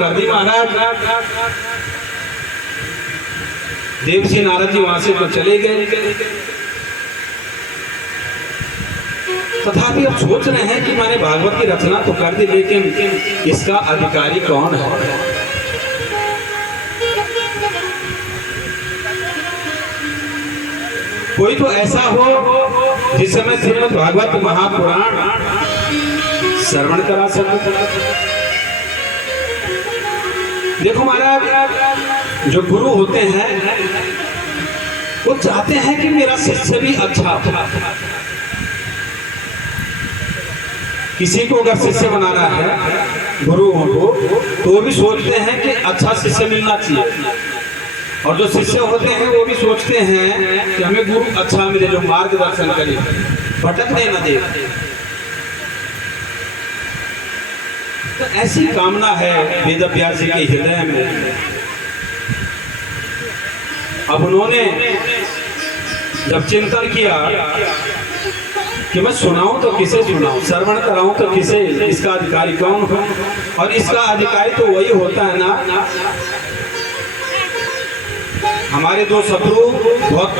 कर दी महाराज। देवसी नारद जी वहां से तो चले गए, तथापि अब सोच रहे हैं कि मैंने भागवत की रचना तो कर दी, लेकिन इसका अधिकारी कौन है। कोई तो ऐसा हो जिस समय श्रीमद् भागवत महापुराण श्रवण करा सके। देखो महाराज, जो गुरु होते हैं वो चाहते हैं कि मेरा शिष्य भी अच्छा हो। किसी को अगर शिष्य बनाना है गुरुओं को, तो वो भी सोचते हैं कि अच्छा शिष्य मिलना चाहिए, और जो शिष्य होते हैं वो भी सोचते हैं कि हमें गुरु अच्छा मिले, जो मार्गदर्शन करे, भटकने न दे। तो ऐसी कामना है वेद व्यास जी के हृदय में। अब उन्होंने जब चिंतन किया कि मैं सुनाऊं तो किसे सुनाऊं, श्रवण कराऊं तो किसे, इसका अधिकारी कौन हो। और इसका अधिकारी तो वही होता है ना, हमारे दो शत्रु बहुत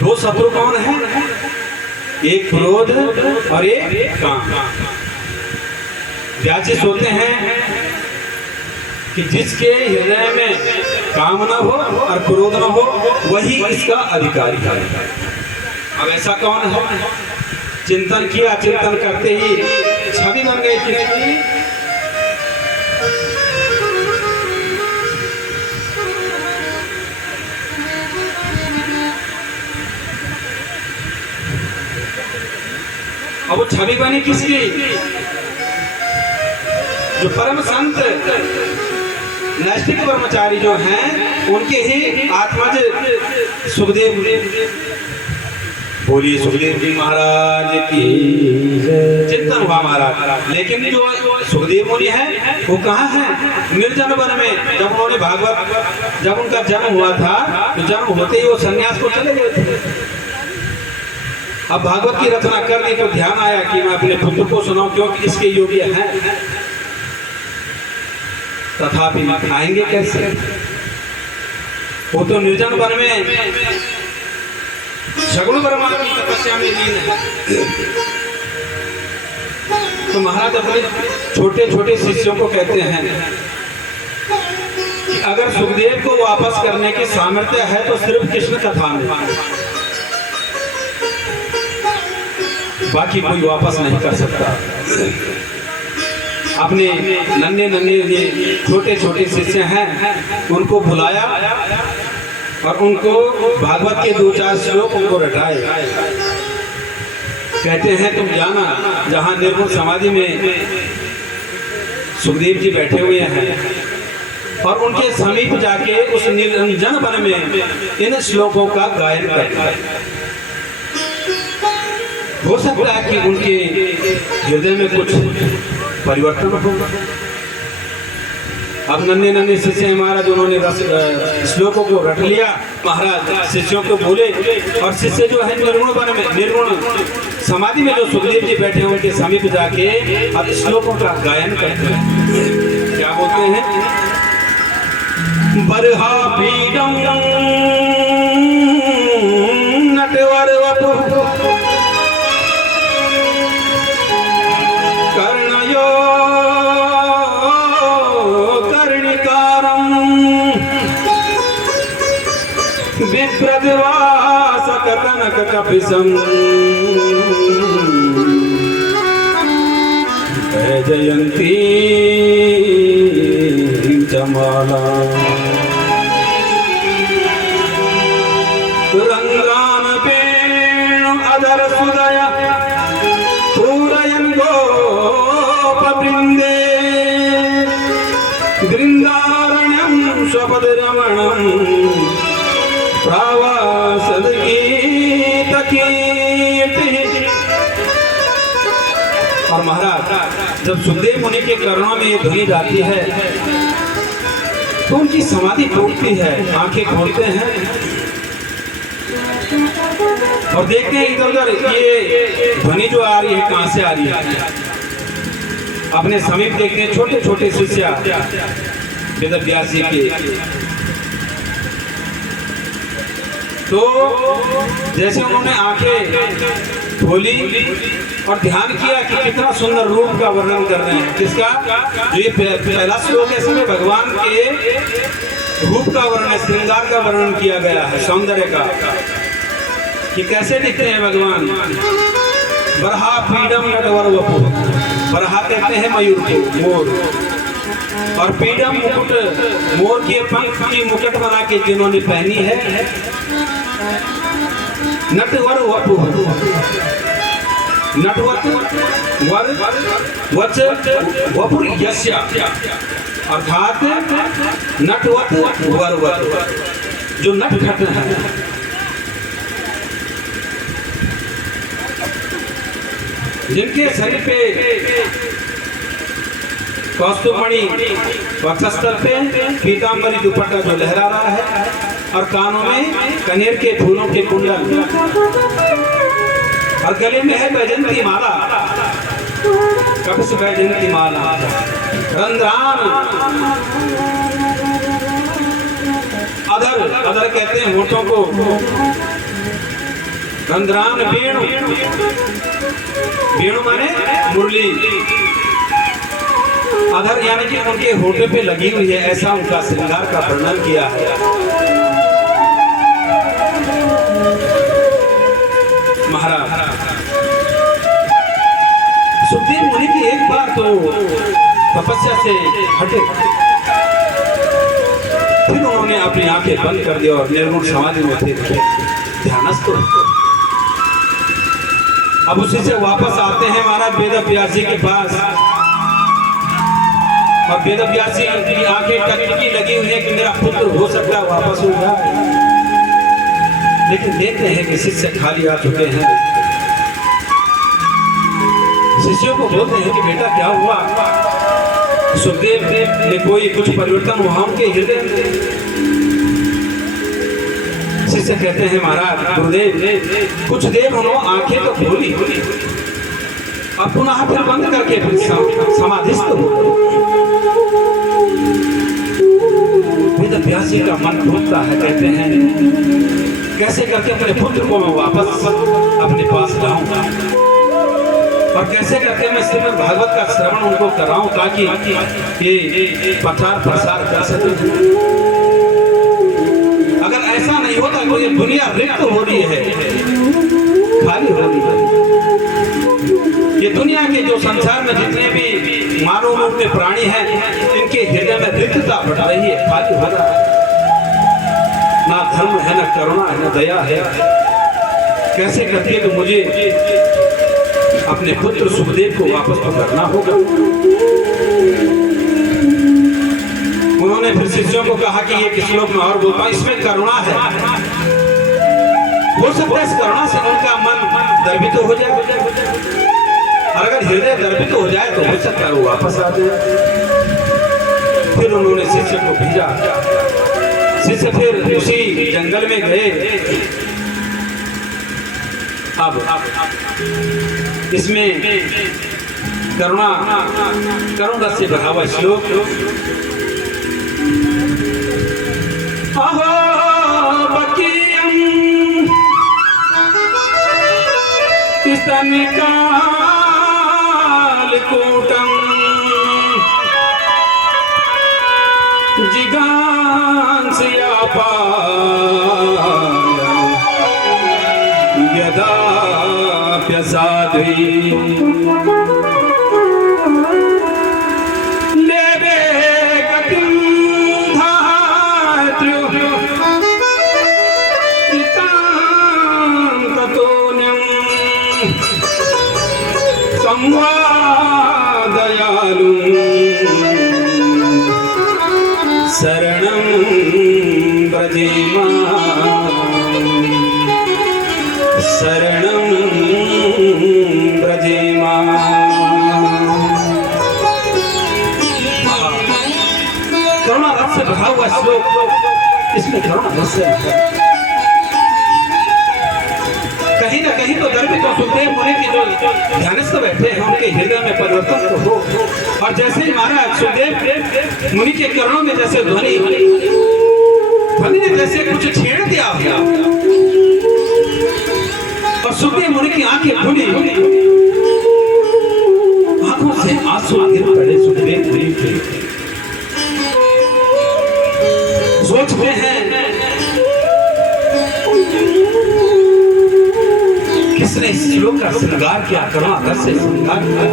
दो शत्रु कौन है, एक क्रोध और एक काम। व्यास जी सोचते हैं कि जिसके हृदय में काम न हो और क्रोध न हो वही इसका अधिकारी है। अब ऐसा कौन है। चिंतन किया, चिंतन करते ही छवि बन गई किसकी, अब वो छवि बनी किसकी, जो परम संत नैष्ठिक ब्रह्मचारी जो हैं उनके ही आत्मज सुखदेव। बोलिए सुखदेव जी महाराज की चिंतन हुआ महाराज। लेकिन जो सुखदेव मुनि है वो कहाँ है, निर्जन वन में। जब उन्होंने भागवत, जब उनका जन्म हुआ था तो जन्म होते ही वो सन्यास को चले गए थे। अब भागवत की रचना कर दी तो ध्यान आया कि मैं अपने पुत्र को सुनाऊं, क्योंकि इसके योग्य हैं। तथापि आएंगे कैसे, वो तो निर्जन वन में सगुण ब्रह्मा की तपस्या में लीन है। तो महाराज अपने छोटे छोटे शिष्यों को कहते हैं कि अगर सुखदेव को वापस करने की सामर्थ्य है तो सिर्फ कृष्ण कथा में, बाकी कोई वापस नहीं कर सकता। अपने नन्हे नन्हे ये छोटे छोटे शिष्य हैं उनको बुलाया और उनको भागवत के 2-4 श्लोक उनको रटाए। कहते हैं तुम जाना जहाँ निर्गुण समाधि में सुखदेव जी बैठे हुए हैं, और उनके समीप जाके उस निर्जन वन में इन श्लोकों का गायन करना। हो सकता है कि उनके हृदय में कुछ परिवर्तन हो। अब नन्हे नन्हे शिष्य महाराज उन्होंने श्लोकों को रट लिया। महाराज शिष्यों को बोले, और शिष्य जो है निर्गुण वन में, निर्गुण समाधि में जो सुखदेव जी बैठे हुए के समीप जाके अब श्लोकों का गायन करते हैं। क्या बोलते हैं, बरहा पीडम नटवर वपु कर्णयो कर्णिकारम विप्रदिवास कनक कपिसम जयंती जमाला रंगान पेण अधर सुदया पूरयन गोप वृंदे वृंदारण्यम स्वपद रमणम प्रवासद गीत कीर्ति। और महाराज जब सुखदेव मुनि के कर्णों में ये ध्वनि जाती है तो उनकी समाधि टूटती है, आंखें खोलते हैं और देखते हैं इधर उधर ये ध्वनि जो आ रही है कहां से आ रही है। अपने समीप देखते हैं छोटे छोटे शिष्य वेद व्यास जी के। तो जैसे उन्होंने आंखें खोली और ध्यान किया कि कितना सुंदर रूप का वर्णन कर रहे हैं। किसका? जो ये पहला श्लोक है, इसमें भगवान के रूप का वर्णन, श्रृंगार का वर्णन किया गया है, सौंदर्य का, कि कैसे दिखते हैं भगवान। बरहा पीडम नटवर वपु, बरहा कहते हैं मयूर को, मोर, और पीडम मुकुट, मोर के पंख की मुकुट बना के जिन्होंने पहनी है। नटवर वपु, नटवत वर वच वपुर यस्य, अर्थात नटवत वरवत, जो नटखट है। जिनके शरीर पे कौस्तुभमणि वक्षस्थल पे पीतांबरी दुपट्टा जो लहरा रहा है, और कानों में कनेर के फूलों के कुंडल, और गले में है वैजयंती माला, कपिस वैजयंती माला। रंध्रान, अधर, अधर कहते हैं होठों को। रंध्रान वेणु, वेणु माने मुरली। अधर यानी कि उनके होठे पे लगी हुई है, ऐसा उनका श्रृंगार का वर्णन किया है महाराज। सुखदेव मुनि की एक बार तो तपस्या से हटे, फिर उन्होंने अपनी आंखें बंद कर दी और निर्गुण समाधि में थे, ध्यानस्थ। अब उसी से वापस आते हैं महाराज वेद व्यास जी के पास, और वेद व्यास जी की आंखें टकटकी लगी हुई है कि मेरा पुत्र हो सकता है वापस हो जाए। लेकिन देखते हैं कि शिष्य खाली आ चुके हैं। शिष्यों को बोलते हैं कि बेटा क्या हुआ? सुखदेव ने कोई कुछ परिवर्तन हुआ उनके हृदय में? शिष्य कहते हैं महाराज गुरुदेव, कुछ देर उन्होंने आंखें तो खोली और पुनः फिर बंद करके फिर समाधिस्थ हो। वेद व्यास जी का मन टूटता है, कहते हैं कैसे करके अपने पुत्र को मैं वापस अपने पास लाऊंगा, और कैसे करके मैं श्रीमद् भागवत का श्रवण उनको कराऊं ताकि ये प्रचार प्रसार कर सके। अगर ऐसा नहीं होता तो ये दुनिया रिक्त हो रही है, खाली हो रही है। ये दुनिया के जो संसार में जितने भी मानव रूप में प्राणी हैं, इनके हृदय में रिक्तता बढ़ रही है, खाली हो रहा है। ना धर्म है, ना करुणा है, ना दया है। कैसे करके तो मुझे अपने पुत्र सुखदेव को वापस तो करना होगा। उन्होंने फिर शिष्यों को कहा कि ये श्लोक में और बोलता हूं, इसमें करुणा है। हो सकता है इस करुणा से उनका मन द्रवित हो जाए, और अगर हृदय द्रवित हो जाए तो हो सकता है वो वापस आ जाए। फिर उन्होंने शिष्य को भेजा। शिष्य फिर उसी जंगल में गए। अब इसमें करुण रस से भरा हुआ श्लोक। अहो बकीयम स्तनिकाल कूटम जिगांसयापा यदाप्यसाध्वी लेवे गतिं धातृ चितां ततोन्यं संवादयालुं शरणं व्रजेमा शरणं व्रजेमा। करुणा रस से भरा हुआ श्लोक, इसमें करुणा रस से और जैसे ही महाराज सुखदेव मुनि के कर्णों में जैसे ध्वनि ने जैसे कुछ छेड़ दिया और सुखदेव मुनि की आंखें खुली, आंखों से आंसू गिर पड़े सुखदेव मुनि के। सोचते हैं किसने इस श्लोक का श्रृंगार किया, करुणा रस से श्रृंगार किया।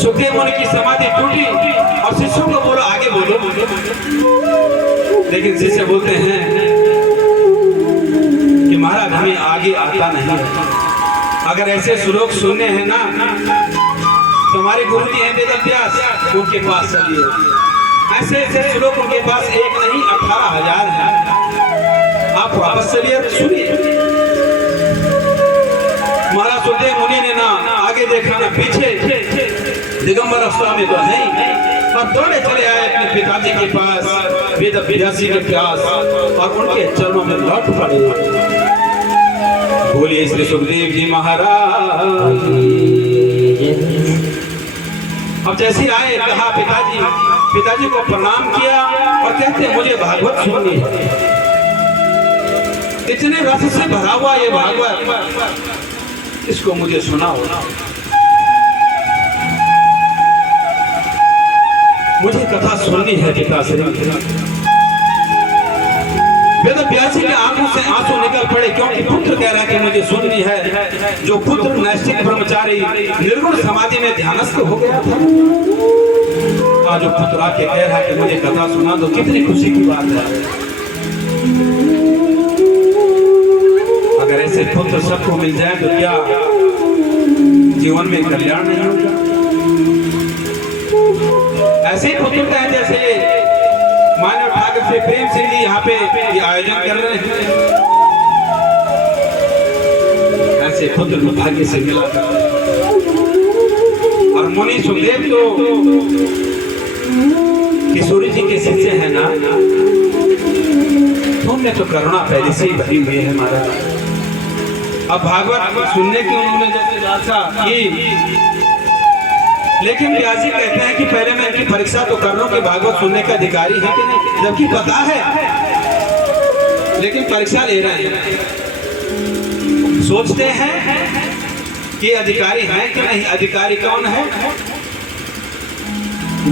सुखदेव मुनि की समाधि टूटी और शिष्यों को बोलो आगे बोलो, लेकिन शिष्य बोलते हैं कि महाराज हमें आगे आता नहीं है। अगर ऐसे श्लोक सुनने हैं ना तो हमारे गुरु जी हैं वेद व्यास, उनके पास चलिए। ऐसे ऐसे श्लोक उनके पास एक नहीं 18,000 है, आप वापस चलिए सुनिए। महाराज सुखदेव मुनि ने ना आगे देखा ना पीछे, दिगंबर अवस्था में तो नहीं, और दौड़े चले आए अपने पिताजी के पास वेद व्यासी के पास और उनके चरणों में लौट पड़े। बोलिए श्री सुखदेव जी महाराज। अब जैसे आए कहा पिताजी को प्रणाम किया और कहते मुझे भागवत सुननी है। इतने रस से भरा हुआ ये भागवत, इसको मुझे सुनाओ। मुझे कथा सुननी है पिताश्री। वेद व्यासी की आंखों से आंसू निकल पड़े, क्योंकि पुत्र कह रहा है कि मुझे सुननी है। जो पुत्र नैष्ठिक ब्रह्मचारी निर्गुण समाधि में ध्यानस्थ हो गया था, आज जो पुत्र आके कह रहा है कि मुझे कथा सुना दो, कितनी खुशी की बात है। अगर ऐसे पुत्र सबको मिल जाए तो क्या जीवन में कल्याण नहीं होगा? ऐसे ही पुत्र हैं जैसे मानव ठाकुर से प्रेम सिंह जी यहाँ पे ये आयोजन कर रहे हैं। ऐसे पुत्र को भाग्य से मिला। और मुनि सुखदेव तो किशोरी जी के शिष्य हैं ना, तुमने तो करुणा पहले से ही भरी हुई है महाराज। अब भागवत सुनने की उन्होंने जैसे लालसा की, लेकिन व्यास जी कहते हैं कि पहले मैं इनकी परीक्षा तो कर लूं कि भागवत सुनने का अधिकारी है कि नहीं, जबकि पता है, लेकिन परीक्षा ले रहे हैं। सोचते हैं कि अधिकारी हैं कि नहीं। अधिकारी कौन है?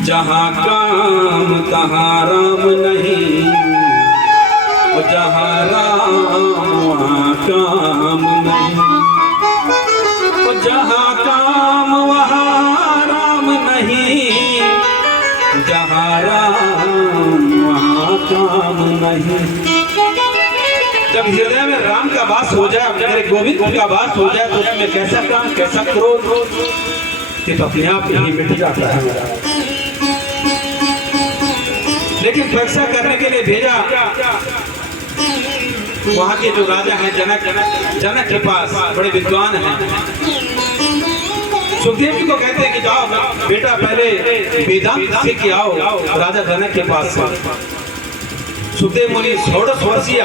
जहां काम तहां राम नहीं, और जहां राम वहां काम नहीं, और जहां काम वहां राम नहीं, जहां राम वहां काम नहीं। जब हृदय में राम का वास हो जाए, मेरे गोविंद का वास हो जाए, तो उसमें कैसा काम, कैसा क्रोध, ये तो अपने आप ही मिट जाता है। लेकिन परीक्षा करने के लिए भेजा वहां के जो राजा हैं जनक के पास, बड़े विद्वान हैं। सुखदेव जी को कहते हैं कि जाओ बेटा पहले वेदांत सीख के आओ राजा जनक के पास। सुखदेव मुनि 16 वर्षीय